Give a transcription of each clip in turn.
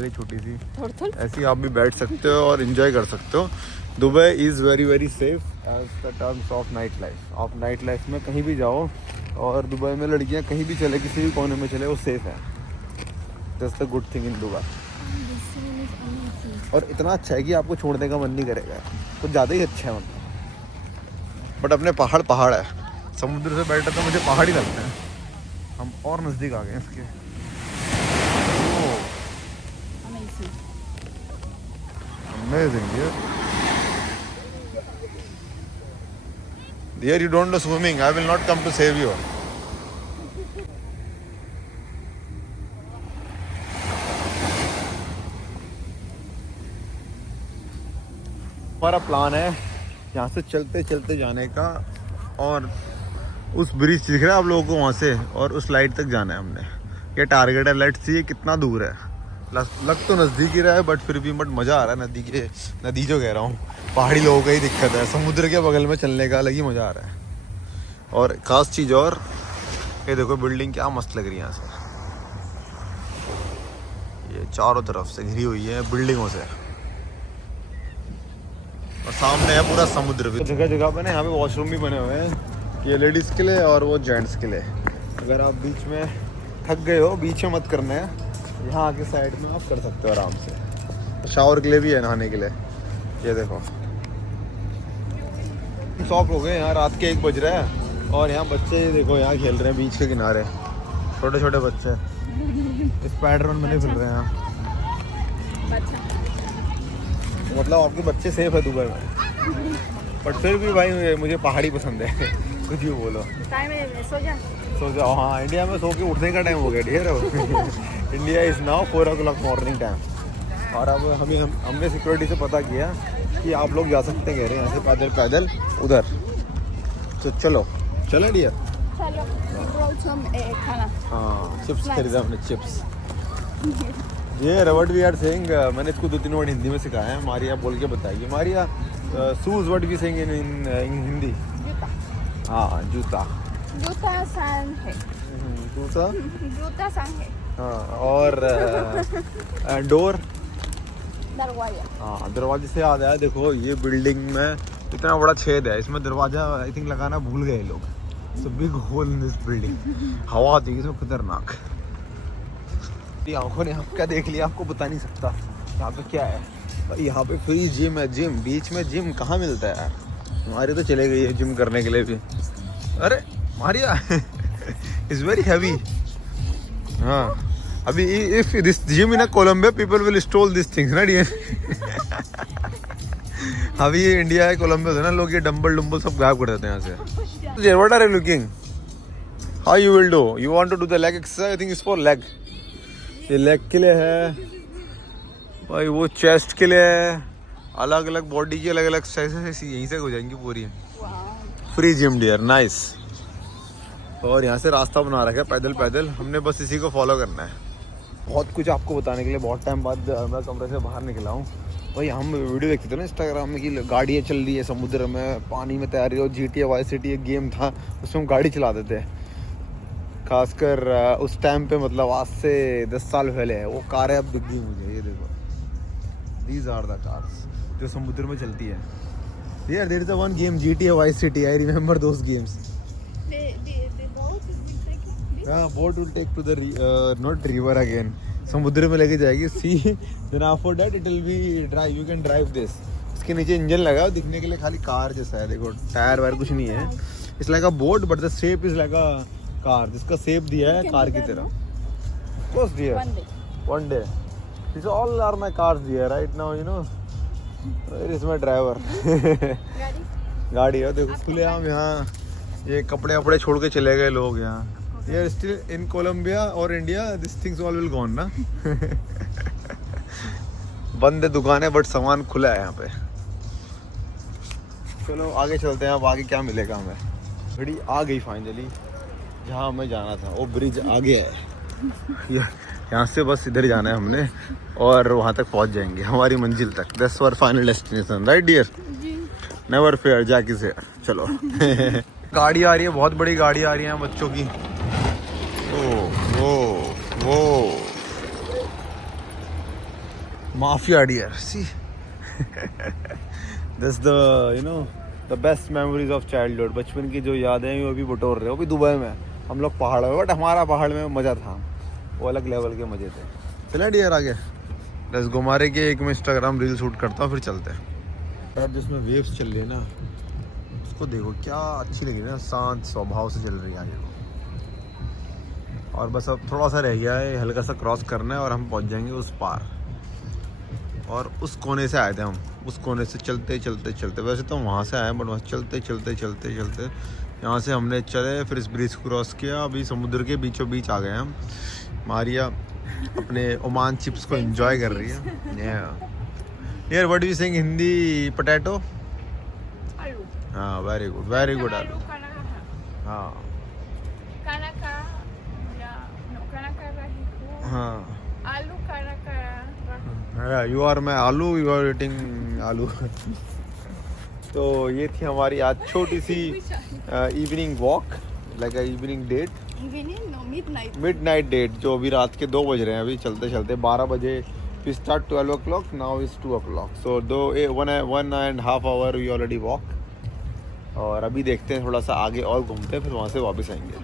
रही छोटी सी, ऐसी आप भी बैठ सकते हो और एंजॉय कर सकते हो। Dubai is very very safe as the terms of night life. आप नाइट लाइफ में कहीं भी जाओ और दुबई में लड़कियां कहीं भी चले, किसी भी कोने में चले, वो सेफ है। That's the good thing in Dubai. और इतना अच्छा है कि आपको छोड़ने का मन नहीं करेगा, तो ज़्यादा ही अच्छा है मतलब। बट अपने पहाड़ है, समुद्र से बेटर तो मुझे पहाड़ ही लगते हैं। हम और नज़दीक आ गए इसके। अमेजिंग यार। Dear, you don't know swimming. I will not come to save you. हमारा प्लान है यहाँ से चलते चलते जाने का, और उस ब्रिज दिख रहा है आप लोगों को वहाँ से, और उस लाइट तक जाना है हमने। ये टारगेट है। लेट्स सी कितना दूर है। लग तो नज़दीक ही रहा है, बट फिर भी बट मज़ा आ रहा है। नदी जो कह रहा हूँ, पहाड़ी लोगों का ही दिक्कत है। समुद्र के बगल में चलने का अलग ही मज़ा आ रहा है। और ख़ास चीज़, और ये देखो बिल्डिंग क्या मस्त लग रही है यहाँ से। ये चारों तरफ से घिरी हुई है बिल्डिंगों से, और सामने है पूरा समुद्र भी। जगह जगह पे ना यहाँ पे वॉशरूम भी बने हुए हैं, ये लेडीज़ के लिए और वो जेंट्स के लिए। अगर आप बीच में थक गए हो, बीच में मत करना है, यहाँ आके साइड में आप कर सकते हो आराम से। शावर के लिए भी है, नहाने के लिए। ये देखो शॉक हो गए, यहाँ रात के 1 बज रहा है और यहाँ बच्चे देखो यहाँ खेल रहे हैं बीच के किनारे। छोटे छोटे बच्चे स्पाइडरमैन बने फिर रहे हैं यहाँ। मतलब आपके बच्चे सेफ है दुबई में, बट फिर भी भाई मुझे पहाड़ी पसंद है। कुछ भी बोलो, सो जाओ। हाँ, इंडिया में सो के उठने का टाइम हो गया ढेर है। India is now 4 o'clock morning time. और अब हमने सिक्योरिटी से पता किया कि आप लोग जा सकते कह रहे हैं यहाँ से पैदल उधर। तो चलो डियर। हाँ, चिप्स खरीदा हमने, चिप्स। ये व्हाट वी आर सेइंग, मैंने इसको 2-3 वर्ड हिंदी में सिखाया है। मारिया बोल के बताइए। Maria, shoes what we saying in Hindi? हाँ, जूता। जूता सांग है। जूता सांग है। हाँ, और डोर, दरवाजा। हाँ, दरवाजे से याद आया, देखो ये बिल्डिंग में इतना बड़ा छेद है, इसमें दरवाजा आई थिंक लगाना भूल गए लोग। So big hole in this building. हवा आती है इसमें खतरनाक। आंखों ने हम क्या देख लिया आपको बता नहीं सकता। यहाँ पे क्या है भाई, यहाँ पे फ्री जिम है। जिम बीच में जिम कहाँ मिलता है यार। हमारी तो चले गई है जिम करने के लिए भी। अरे मारिया इज वेरी हैवी। हाँ, अभी if this gym in Colombia people will stole this things ना डियर। अभी ये इंडिया है, कोलंबिया है ना, लोग ये डंबल सब गायब कर देते हैं यहाँ से। What are you looking? How you will do? You want to do the leg exercise? I think it's for leg. ये लेग के लिए है भाई, वो चेस्ट के लिए है। अलग अलग बॉडी की अलग अलग एक्सरसाइज यहीं से हो जाएंगी पूरी। Free gym dear, nice. और यहाँ से रास्ता बना रखा है पैदल, हमने बस इसी को फॉलो करना है। बहुत कुछ आपको बताने के लिए, बहुत टाइम बाद मैं कमरे से बाहर निकला हूँ। भाई हम वीडियो देखते थे ना इंस्टाग्राम में कि गाड़ियाँ चल रही है समुद्र में, पानी में तैर रही है। और GTA Vice City एक गेम था, उसमें हम गाड़ी चलाते थे। खासकर उस टाइम पे, मतलब आज से 10 साल पहले है। वो कार है अब दिख गई मुझे, ये देखो। दीज आर द कार्स जो समुद्र में चलती है। यार there is one game GTA Vice City, I remember those games. Boat will take to the not river again, समुद्र में लेके जाएगी। See then after that it will be drive, you can drive this. इसके नीचे engine लगा है, दिखने के लिए खाली कार जैसा है। देखो टायर वायर कुछ नहीं है। It's like a boat but the shape is like a car, जिसका शेप दिया है कार की तरह। Course dear, one day this all are my cars dear right now, you know. Where is my driver? गाड़ी है देखो, खुले आम। यहाँ ये कपड़े वपड़े छोड़ के चले गए लोग यहाँ। यार स्टिल इन कोलंबिया और India this things all will gone ना। बंद है दुकानें, बट सामान खुला है यहाँ पे। चलो आगे चलते हैं। अब आगे क्या मिलेगा हमें। गाड़ी आ गई फाइनली जहाँ हमें जाना था। वो ब्रिज आ गया है। यहाँ से बस इधर जाना है हमने, और वहाँ तक पहुँच जाएंगे हमारी मंजिल तक। That's our final destination, right dear? Never fair Jackie से। चलो गाड़ी आ रही है, बहुत बड़ी गाड़ी आ रही है बच्चों की। Oh mafia dear see this the you know the best memories of childhood. बचपन की जो यादें हैं वो भी बटोर रहे हो। भी दुबई में हम लोग पहाड़ में, बट हमारा पहाड़ में मज़ा था, वो अलग लेवल के मज़े थे। चले डियर आगे बस घुमारे के एक मैं इंस्टाग्राम रील शूट करता हूँ फिर चलते हैं। यार जिसमें वेव्स चल रही है ना उसको देखो क्या अच्छी लगी ना, शांत स्वभाव से चल रही है आगे। और बस अब थोड़ा सा रह गया है, हल्का सा क्रॉस करना है और हम पहुंच जाएंगे उस पार। और उस कोने से आए थे हम, उस कोने से चलते चलते चलते, वैसे तो वहाँ से आए बट वहाँ चलते चलते चलते चलते यहाँ से हमने चले, फिर इस ब्रिज क्रॉस किया, अभी समुद्र के बीचों बीच आ गए हम। मारिया अपने ओमान चिप्स को एंजॉय कर रही है। यार what you saying Hindi potato? आलू। हाँ वेरी गुड आलू। हाँ हाँ आलू यू आर माई आलू, यू आर ईटिंग आलू। तो ये थी हमारी आज छोटी सी evening walk, like evening date, midnight date, जो अभी रात के 2 बज रहे हैं। अभी चलते चलते 12 बजे we start 12 o'clock, now is 2 o'clock, so 1.5 hour we already walk. और अभी देखते हैं थोड़ा सा आगे और घूमते हैं, फिर वहाँ से वापस आएंगे।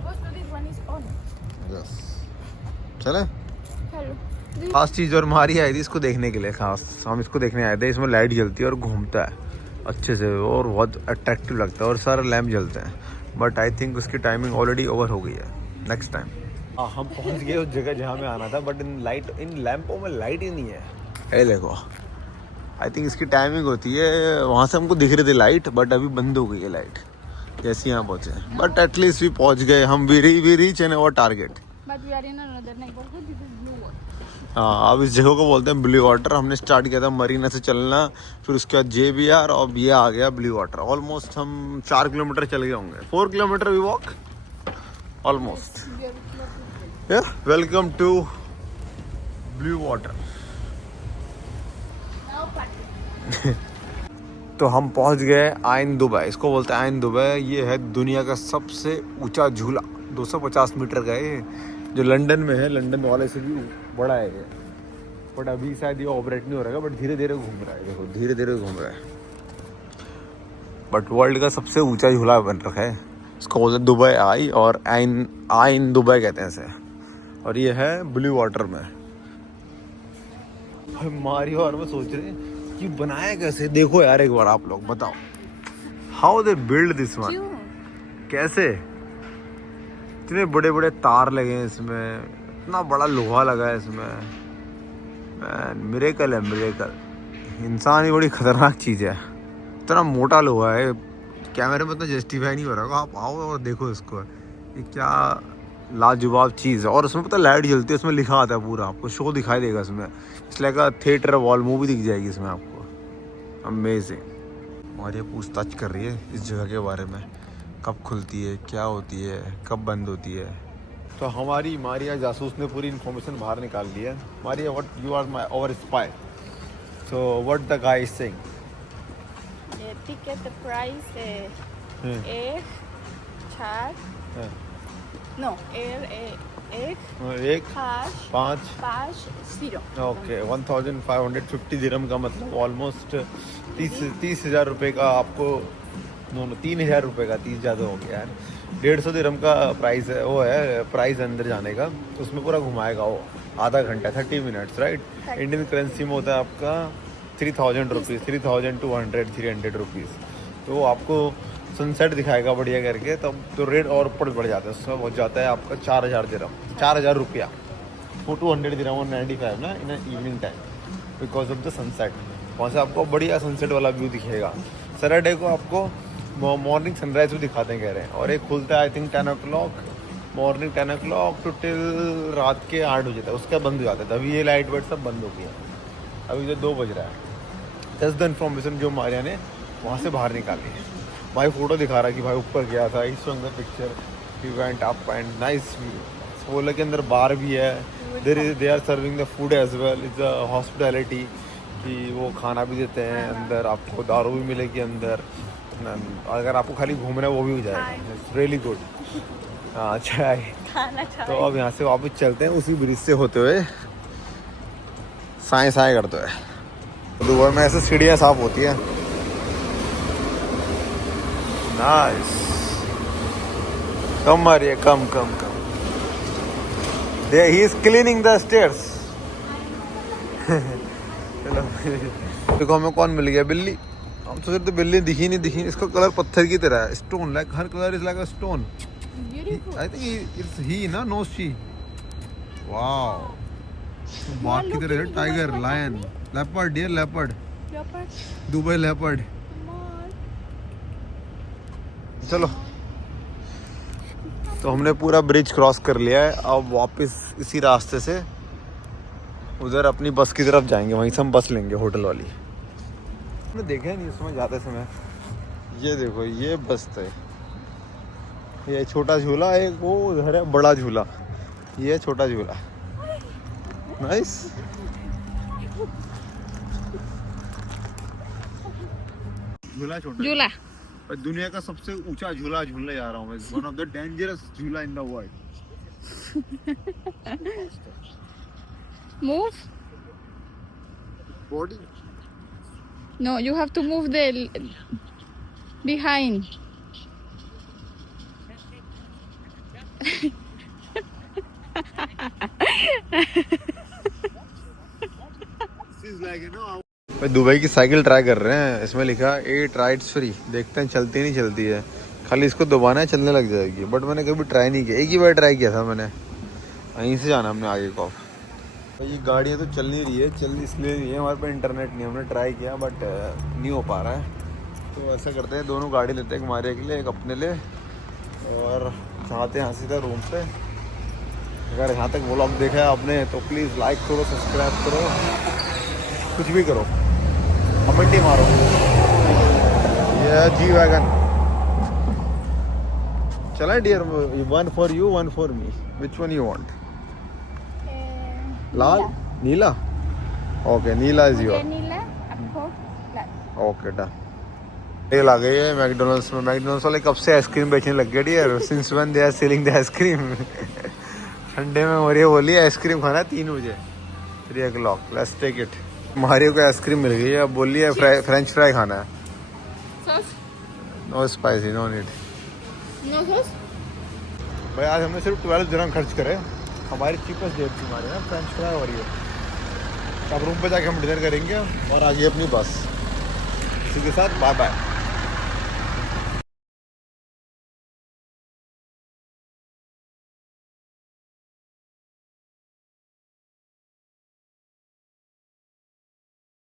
यस चले। खास चीज़ और हमारी आई थी इसको देखने के लिए, खास हम इसको देखने आए थे। इसमें लाइट जलती है और घूमता है अच्छे से और बहुत अट्रैक्टिव लगता है और सारे लैम्प जलते हैं, बट आई थिंक उसकी टाइमिंग ऑलरेडी ओवर हो गई है। नेक्स्ट टाइम हम पहुंच गए उस जगह जहाँ में आना था, बट इन लैंपों में लाइट ही नहीं है। ये देखो, आई थिंक इसकी टाइमिंग होती है, वहाँ से हमको दिख रही थी लाइट, बट अभी बंद हो गई है लाइट जैसे यहाँ पहुँचे। बट एटलीस्ट भी पहुँच गए हम, we reach an our target. हाँ अब इस जगह को बोलते हैं ब्लू वाटर। हमने स्टार्ट किया था मरीना से चलना, फिर उसके बाद JBR और ये आ गया ब्लू वाटर। ऑलमोस्ट हम 4 किलोमीटर चल गए होंगे, 4 kilometre we walk almost. Welcome to blue water. तो हम पहुंच गए आइन दुबई, इसको बोलते हैं आइन दुबई। ये है दुनिया का सबसे ऊंचा झूला, 250 मीटर का है, जो लंदन में है। लंदन वाले से भी बड़ा है ये, बट अभी शायद ये ऑपरेट नहीं हो रहा है, बट धीरे धीरे घूम रहा है। देखो धीरे धीरे घूम रहा है, बट वर्ल्ड का सबसे ऊंचा झूला बन रखा है। इसको बोलते हैं दुबई आई, और आइन दुबई कहते हैं इसे। और ये है ब्लू वाटर में। मारियो और मैं सोच रहे हैं कि बनाया कैसे। देखो यार एक बार आप लोग बताओ, how they build this one, कैसे इतने बड़े बड़े तार लगे हैं इसमें, इतना बड़ा लोहा लगा है इसमें। मिरेकल है मिरेकल। इंसान ही बड़ी खतरनाक चीज़ है, इतना मोटा लोहा है, कैमरे में इतना जस्टिफाई नहीं हो रहा। आप आओ और देखो इसको, ये क्या लाजवाब चीज़ है। और उसमें पता लाइट जलती है, उसमें लिखा आता है पूरा, आपको शो दिखाई देगा इसमें। इसलिए का थिएटर वॉल मूवी दिख जाएगी इसमें आपको। अमेजिंग। और ये पूछताछ कर रही है इस जगह के बारे में, कब खुलती है, क्या होती है, कब बंद होती है। तो हमारी मारिया जासूस ने पूरी इन्फॉर्मेशन बाहर निकाल दी है। Maria what you are my our spy, so what the guy is saying? The ticket price एक 4 no एक 5 0। ओके 1550 दिरहम का मतलब ऑलमोस्ट 30,000 रुपये का आपको। 3,000 रुपये का, 30 ज़्यादा हो गया यार। 150 दिरहम का प्राइस है, वो है प्राइस अंदर जाने का। उसमें पूरा घुमाएगा वो आधा घंटा, 30 मिनट्स राइट। इंडियन करेंसी में होता है आपका 3,000 रुपीज़, 3,200-300 रुपीज़। तो आपको सनसेट दिखाएगा बढ़िया करके, तब तो रेट और ऊपर बढ़ जाता है। उसमें पहुँच जाता है आपका 4,000 दिरहम, 4,000 रुपया, 200 दिरहम और 95 ना in evening time, because of the sunset. वहाँ से आपको बढ़िया सनसेट वाला व्यू दिखेगा। सैटरडे को आपको मॉर्निंग सनराइज भी दिखाते हैं कह रहे हैं। और एक खुलता है I think 10 o'clock, morning 10 o'clock to till रात के 8 बजे तक, उसका बंद हो जाता है। अभी ये लाइट वाइट सब बंद हो गया, अभी जो 2 बज रहा है। दस द इन्फॉर्मेशन जो मारिया ने वहाँ से बाहर निकाली है। भाई फोटो दिखा रहा है कि भाई ऊपर गया था, इस अंदर पिक्चर ही went up and nice view. बोला के अंदर बार भी है, they are serving the food as well, is a hospitality कि वो खाना भी देते हैं अंदर, आपको दारू भी मिलेगी अंदर, अगर आपको खाली घूमना है वो भी हो जाएगा। It's really good. हाँ अच्छा है। तो अब यहाँ से वापस चलते हैं उसी ब्रिज से होते हुए साए साए करते है। दुबई में ऐसे सीढ़ियाँ साफ होती है। नाइस। कम आ रही है, come come come. He is cleaning the stairs. देखो हमें कौन मिल गया, बिल्ली। हम सोच रहे थे बिल्ली दिखी नहीं। इसका कलर पत्थर की तरह है, stone, like her colour is like a stone. I think it's he ना, नो शी। वाओ, बाघ की तरह है। Tiger, lion, leopard, dear leopard, Dubai leopard. चलो, तो हमने पूरा ब्रिज क्रॉस कर लिया है। अब वापस इसी रास्ते से उधर अपनी बस की तरफ जाएंगे। वहीं से हम बस लेंगे, होटल वाली। हमने देखा ही नहीं उसमें जाते समय। ये देखो, ये बस है। ये छोटा झूला, एक वो उधर है बड़ा झूला, ये छोटा झूला। नाइस। झूला छोटा झूला। और दुनिया का सबसे ऊंचा झूला झूलने जा रहा हूँ मैं। वन ऑफ द डेंजरस झूला in the world. Move. Body. No, you have to move the behind. Dubai की साइकिल ट्राई कर रहे हैं। इसमें लिखा 8 राइड्स फ्री। देखते हैं चलती नहीं चलती है। खाली इसको दबाना है, चलने लग जाएगी। बट मैंने कभी ट्राई नहीं किया। एक ही बार ट्राई किया था मैंने। वहीं से जाना हमने आगे को। तो ये गाड़ियाँ तो चल नहीं रही है। चल इसलिए नहीं है, हमारे पास इंटरनेट नहीं है। हमने ट्राई किया बट नहीं हो पा रहा है। तो ऐसा करते हैं, दोनों गाड़ी लेते हैं, एक हमारे के लिए, एक अपने लिए। और चाहते हैं सीधा रूम पे। अगर यहाँ तक व्लॉग देखा है आपने तो प्लीज़ लाइक करो, सब्सक्राइब करो, कुछ भी करो, कमेंट ही मारो। ये जी वैगन चला dear. 1 for you, 1 for me. Which one you want? लाल, नीला? ओके, नीला इज योर। नीला, आपको लाल। Okay done. सेल आ गई है मैकडोनल्ड्स में। मैकडोनल्ड्स वाले कब से आइसक्रीम बेचने लग गए dear? Since when they are selling the ice cream. ठंडे में मरियो बोली आइसक्रीम खाना है 3 बजे, 3 o'clock। Let's take it. Mario को आइसक्रीम मिल गई है। अब बोली है फ्रेंच फ्राई खाना है। Sauce? No spicy, no need. No sauce? भाई आज हमने सिर्फ 12 दिरहम खर्च करे। हमारी चीपेस्ट डेट थी हमारे ना, फ्रेंच फ्राई हो रही है। अब रूम पे जाके हम डिनर करेंगे और आगे अपनी बस। इसी के साथ बाय बाय।